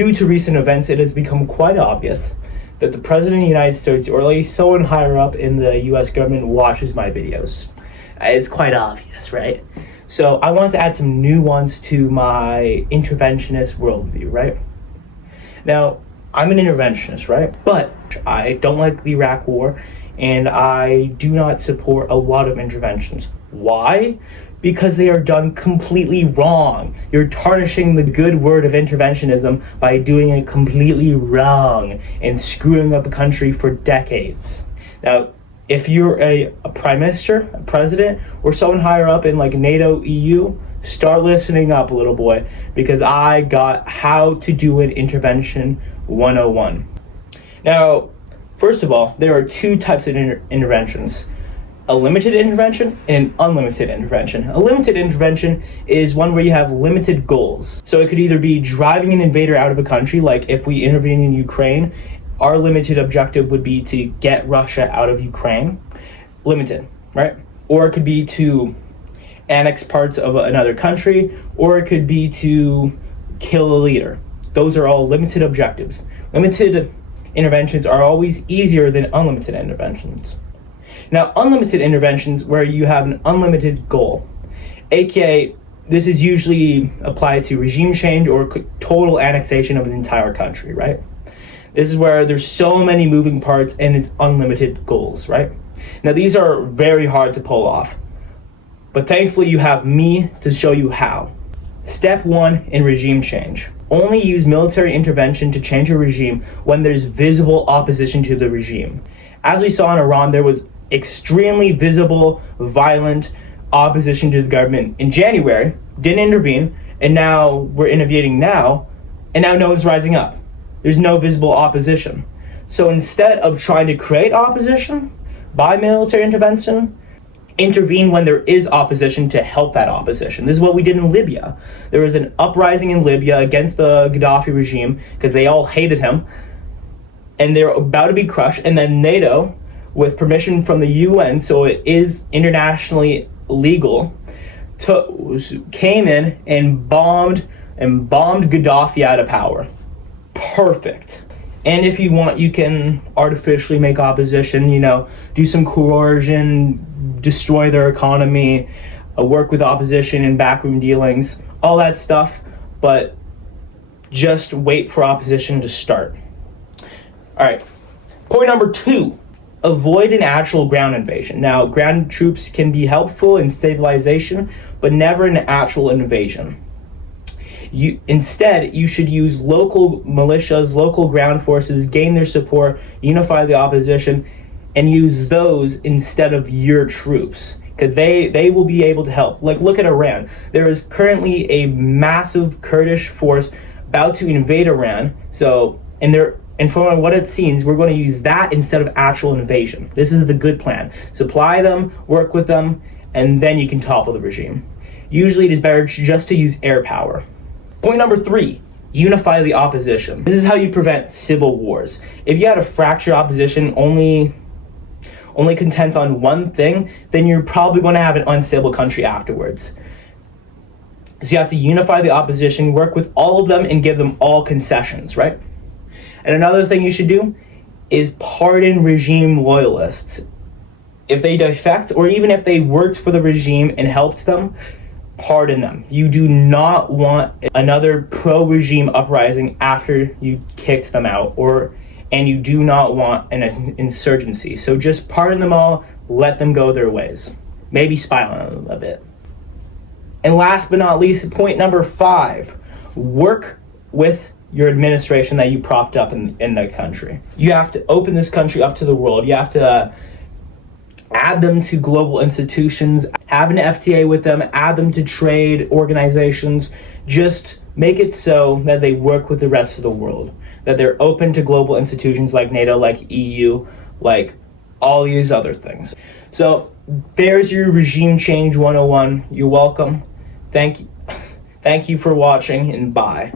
Due to recent events, it has become quite obvious that the President of the United States, or at least someone higher up in the US government, watches my videos. It's quite obvious, right? So I want to add some nuance to my interventionist worldview, right? Now, I'm an interventionist, right? But I don't like the Iraq War, and I do not support a lot of interventions. Why? Because they are done completely wrong. You're tarnishing the good word of interventionism by doing it completely wrong and screwing up a country for decades. Now, if you're a prime minister, a president, or someone higher up in like NATO, EU, start listening up, little boy, because I got how to do an intervention 101. Now, first of all, there are two types of interventions. A limited intervention and an unlimited intervention. A limited intervention is one where you have limited goals. So it could either be driving an invader out of a country, like if we intervene in Ukraine, our limited objective would be to get Russia out of Ukraine. Limited, right? Or it could be to annex parts of another country, or it could be to kill a leader. Those are all limited objectives. Limited interventions are always easier than unlimited interventions. Now, unlimited interventions where you have an unlimited goal, aka this is usually applied to regime change or total annexation of an entire country, right? This is where there's so many moving parts and it's unlimited goals, right? Now, these are very hard to pull off, but thankfully you have me to show you how. Step 1 in regime change. Only use military intervention to change a regime when there's visible opposition to the regime. As we saw in Iran, there was extremely visible, violent opposition to the government in January, didn't intervene, and now we're intervening now, and now no one's rising up. There's no visible opposition. So instead of trying to create opposition by military intervention, intervene when there is opposition to help that opposition. This is what we did in Libya. There was an uprising in Libya against the Gaddafi regime because they all hated him, and they're about to be crushed, and then NATO, with permission from the UN, so it is internationally legal, came in and bombed Gaddafi out of power. Perfect. And if you want, you can artificially make opposition, do some coercion, destroy their economy, work with opposition in backroom dealings, all that stuff, but just wait for opposition to start. All right, point number 2. Avoid an actual ground invasion. Now, ground troops can be helpful in stabilization, but never an actual invasion. Instead, you should use local militias, local ground forces, gain their support, unify the opposition, and use those instead of your troops, because they will be able to help. Like, look at Iran. There is currently a massive Kurdish force about to invade Iran, and from what it seems, we're going to use that instead of actual invasion. This is the good plan. Supply them, work with them, and then you can topple the regime. Usually it is better just to use air power. Point number 3, unify the opposition. This is how you prevent civil wars. If you had a fractured opposition only content on one thing, then you're probably going to have an unstable country afterwards. So you have to unify the opposition, work with all of them, and give them all concessions, right? And another thing you should do is pardon regime loyalists. If they defect, or even if they worked for the regime and helped them, pardon them. You do not want another pro-regime uprising after you kicked them out, and you do not want an insurgency. So just pardon them all, let them go their ways. Maybe spy on them a bit. And last but not least, point number 5, work with your administration that you propped up in the country. You have to open this country up to the world. You have to add them to global institutions, have an FTA with them, add them to trade organizations. Just make it so that they work with the rest of the world, that they're open to global institutions like NATO, like EU, like all these other things. So there's your regime change 101. You're welcome. Thank you for watching, and bye.